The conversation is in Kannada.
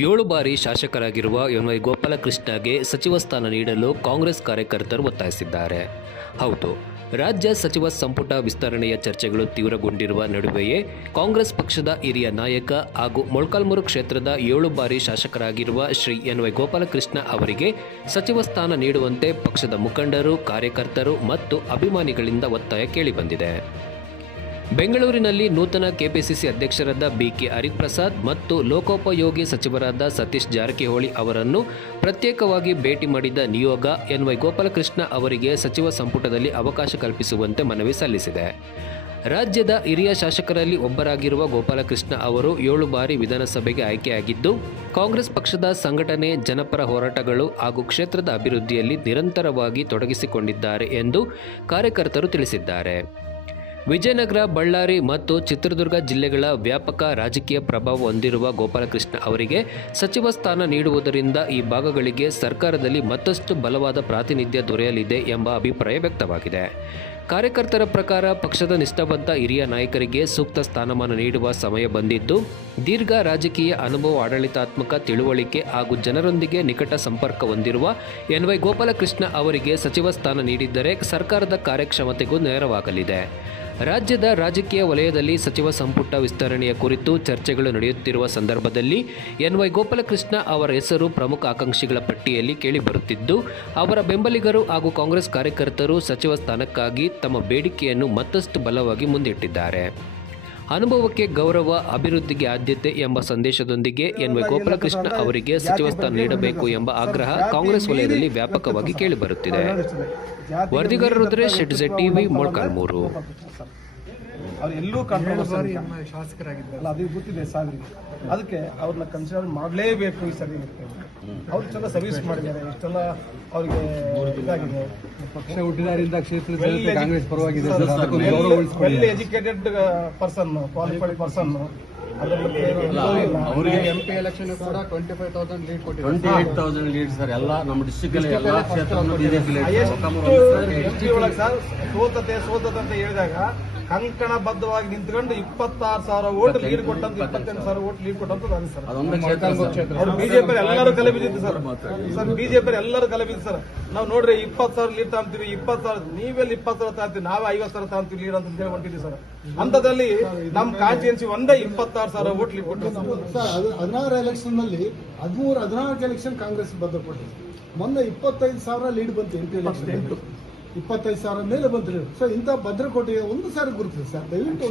7 ಬಾರಿ ಶಾಸಕರಾಗಿರುವ ಎನ್ ವೈ ಗೋಪಾಲಕೃಷ್ಣಗೆ ಸಚಿವ ಸ್ಥಾನ ನೀಡಲು ಕಾಂಗ್ರೆಸ್ ಕಾರ್ಯಕರ್ತರು ಒತ್ತಾಯಿಸಿದ್ದಾರೆ. ಹೌದು, ರಾಜ್ಯ ಸಚಿವ ಸಂಪುಟ ವಿಸ್ತರಣೆಯ ಚರ್ಚೆಗಳು ತೀವ್ರಗೊಂಡಿರುವ ನಡುವೆಯೇ ಕಾಂಗ್ರೆಸ್ ಪಕ್ಷದ ಹಿರಿಯ ನಾಯಕ ಹಾಗೂ ಮೊಳಕಾಲ್ಮೂರು ಕ್ಷೇತ್ರದ 7 ಬಾರಿ ಶಾಸಕರಾಗಿರುವ ಶ್ರೀ ಎನ್ ವೈ ಗೋಪಾಲಕೃಷ್ಣ ಅವರಿಗೆ ಸಚಿವ ಸ್ಥಾನ ನೀಡುವಂತೆ ಪಕ್ಷದ ಮುಖಂಡರು, ಕಾರ್ಯಕರ್ತರು ಮತ್ತು ಅಭಿಮಾನಿಗಳಿಂದ ಒತ್ತಾಯ ಕೇಳಿಬಂದಿದೆ. ಬೆಂಗಳೂರಿನಲ್ಲಿ ನೂತನ ಕೆಪಿಸಿಸಿ ಅಧ್ಯಕ್ಷರಾದ ಬಿಕೆ ಹರಿಪ್ರಸಾದ್ ಮತ್ತು ಲೋಕೋಪಯೋಗಿ ಸಚಿವರಾದ ಸತೀಶ್ ಜಾರಕಿಹೊಳಿ ಅವರನ್ನು ಪ್ರತ್ಯೇಕವಾಗಿ ಭೇಟಿ ಮಾಡಿದ ನಿಯೋಗ ಎನ್ ವೈ ಗೋಪಾಲಕೃಷ್ಣ ಅವರಿಗೆ ಸಚಿವ ಸಂಪುಟದಲ್ಲಿ ಅವಕಾಶ ಕಲ್ಪಿಸುವಂತೆ ಮನವಿ ಸಲ್ಲಿಸಿದೆ. ರಾಜ್ಯದ ಹಿರಿಯ ಶಾಸಕರಲ್ಲಿ ಒಬ್ಬರಾಗಿರುವ ಗೋಪಾಲಕೃಷ್ಣ ಅವರು 7 ಬಾರಿ ವಿಧಾನಸಭೆಗೆ ಆಯ್ಕೆಯಾಗಿದ್ದು, ಕಾಂಗ್ರೆಸ್ ಪಕ್ಷದ ಸಂಘಟನೆ, ಜನಪರ ಹೋರಾಟಗಳು ಹಾಗೂ ಕ್ಷೇತ್ರದ ಅಭಿವೃದ್ಧಿಯಲ್ಲಿ ನಿರಂತರವಾಗಿ ತೊಡಗಿಸಿಕೊಂಡಿದ್ದಾರೆ ಎಂದು ಕಾರ್ಯಕರ್ತರು ತಿಳಿಸಿದ್ದಾರೆ. ವಿಜಯನಗರ, ಬಳ್ಳಾರಿ ಮತ್ತು ಚಿತ್ರದುರ್ಗ ಜಿಲ್ಲೆಗಳ ವ್ಯಾಪಕ ರಾಜಕೀಯ ಪ್ರಭಾವ ಹೊಂದಿರುವ ಗೋಪಾಲಕೃಷ್ಣ ಅವರಿಗೆ ಸಚಿವ ಸ್ಥಾನ ನೀಡುವುದರಿಂದ ಈ ಭಾಗಗಳಿಗೆ ಸರ್ಕಾರದಲ್ಲಿ ಮತ್ತಷ್ಟು ಬಲವಾದ ಪ್ರಾತಿನಿಧ್ಯ ದೊರೆಯಲಿದೆ ಎಂಬ ಅಭಿಪ್ರಾಯ ವ್ಯಕ್ತವಾಗಿದೆ. ಕಾರ್ಯಕರ್ತರ ಪ್ರಕಾರ ಪಕ್ಷದ ನಿಷ್ಠಾವಂತ ಹಿರಿಯ ನಾಯಕರಿಗೆ ಸೂಕ್ತ ಸ್ಥಾನಮಾನ ನೀಡುವ ಸಮಯ ಬಂದಿದ್ದು, ದೀರ್ಘ ರಾಜಕೀಯ ಅನುಭವ, ಆಡಳಿತಾತ್ಮಕ ತಿಳುವಳಿಕೆ ಹಾಗೂ ಜನರೊಂದಿಗೆ ನಿಕಟ ಸಂಪರ್ಕ ಹೊಂದಿರುವ ಎನ್ ವೈ ಗೋಪಾಲಕೃಷ್ಣ ಅವರಿಗೆ ಸಚಿವ ಸ್ಥಾನ ನೀಡಿದ್ದರೆ ಸರ್ಕಾರದ ಕಾರ್ಯಕ್ಷಮತೆಗೂ ನೆರವಾಗಲಿದೆ. ರಾಜ್ಯದ ರಾಜಕೀಯ ವಲಯದಲ್ಲಿ ಸಚಿವ ಸಂಪುಟ ವಿಸ್ತರಣೆಯ ಕುರಿತು ಚರ್ಚೆಗಳು ನಡೆಯುತ್ತಿರುವ ಸಂದರ್ಭದಲ್ಲಿ ಎನ್ ವೈ ಗೋಪಾಲಕೃಷ್ಣ ಅವರ ಹೆಸರು ಪ್ರಮುಖ ಆಕಾಂಕ್ಷಿಗಳ ಪಟ್ಟಿಯಲ್ಲಿ ಕೇಳಿಬರುತ್ತಿದ್ದು, ಅವರ ಬೆಂಬಲಿಗರು ಹಾಗೂ ಕಾಂಗ್ರೆಸ್ ಕಾರ್ಯಕರ್ತರು ಸಚಿವ ಸ್ಥಾನಕ್ಕಾಗಿ ತಮ್ಮ ಬೇಡಿಕೆಯನ್ನು ಮತ್ತಷ್ಟು ಬಲವಾಗಿ ಮುಂದಿಟ್ಟಿದ್ದಾರೆ. ಅನುಭವಕ್ಕೆ ಗೌರವ, ಅಭಿವೃದ್ಧಿಗೆ ಆದ್ಯತೆ ಎಂಬ ಸಂದೇಶದೊಂದಿಗೆ ಎನ್ ವೈ ಗೋಪಾಲಕೃಷ್ಣ ಅವರಿಗೆ ಸಚಿವ ಸ್ಥಾನ ನೀಡಬೇಕು ಎಂಬ ಆಗ್ರಹ ಕಾಂಗ್ರೆಸ್ ವಲಯದಲ್ಲಿ ವ್ಯಾಪಕವಾಗಿ ಕೇಳಿಬರುತ್ತಿದೆ. ವರದಿಗಾರ ರುದ್ರೇಶ್, ZED TV, ಮೊಳಕಾಲ್ಮೂರು. ಎಲ್ಲೂ ಶಾಸಕರಾಗಿದ್ದಾರೆ, ಅದು ಗೊತ್ತಿದೆ ಸಾವಿರಿಗೆ. ಅದಕ್ಕೆ ಅವ್ರನ್ನ ಕನ್ಸಿಡರ್ ಮಾಡಲೇಬೇಕು. ಈ ಸರಿ ಅವ್ರು ಚೆನ್ನಾಗಿ ಸರ್ವಿಸ್ ಮಾಡಿದ್ದಾರೆ, ಇಷ್ಟೆಲ್ಲ ಅವ್ರಿಗೆ ಇದಾಗಿದೆ. ಪಕ್ಷ ಹುಟ್ಟಿದಾರಿಂದ ಕ್ಷೇತ್ರದ ಕಾಂಗ್ರೆಸ್ ಪರವಾಗಿದೆ. Well educated person, qualified person. ಅವರಿಗೆ MP ಎಲೆಕ್ಷನ್ ಕೂಡ 25,000 ಲೀಡ್ ಕೊಟ್ಟಿದ್ದಾರೆ. 28,000 ಲೀಡ್ ಸರ್. ಎಲ್ಲ ನಮ್ಮ ಡಿಸ್ಟ್ರಿಕ್ಟ್ ಅಲ್ಲಿ ಎಲ್ಲ ಕ್ಷೇತ್ರವನ್ನು ಸೋತತೆ ಅಂತ ಹೇಳಿದಾಗ ಕಂಕಣ ಬದ್ಧವಾಗಿ ನಿಂತ್ಕೊಂಡು 26,000 ಓಟ್ ಲೀಡ್ ಕೊಟ್ಟಂತ, 28,000 ಓಟ್ ಲೀಡ್ ಕೊಟ್ಟಂತ ಸರ್. ಬಿಜೆಪಿ ಎಲ್ಲರೂ ಕಲೆ ಬಿದ್ದಿತ್ತು ಸರ್. ಬಿಜೆಪಿ ಎಲ್ಲರೂ ಕಲೆ ಬಿದ್ದು ಸರ್. ನಾವು ನೋಡ್ರಿ 20,000 ಲೀಡ್ ತಾಂತೀವಿ, 20,000 ನೀವೆಲ್ಲಿ 20,000 ತಾಂತೀವಿ, ನಾವೇ 50,000 ತಾಂತೀವಿ ಲೀಡ್ ಅಂತ ಹೇಳಿ ಹೊಂಟಿದ್ವಿ ಸರ್. ಅಂತದಲ್ಲಿ ನಮ್ ಕಾನ್ಸ್ಟಿಟ್ಯೂನ್ಸಿ ಒಂದೇ 26,000 ಓಟ್ ಲೀಡ್ ಕೊಟ್ಟು ಸರ್. 16 ಎಲೆಕ್ಷನ್ ನಲ್ಲಿ 14 ಎಲೆಕ್ಷನ್ ಕಾಂಗ್ರೆಸ್ ಬದ್ಧ ಕೊಟ್ಟಿದೆ. ಮೊನ್ನೆ 25,000 ಲೀಡ್ ಬಂತು. MP ಎಲೆಕ್ಷನ್ 25,000 ಮೇಲೆ ಬಂತು. ಸೊ ಇಂಥ ಭದ್ರಕೋಟೆಗೆ ಒಂದು ಸಾರಿ ಗುರುತಿದೆ ಸರ್. ದಯವಿಟ್ಟು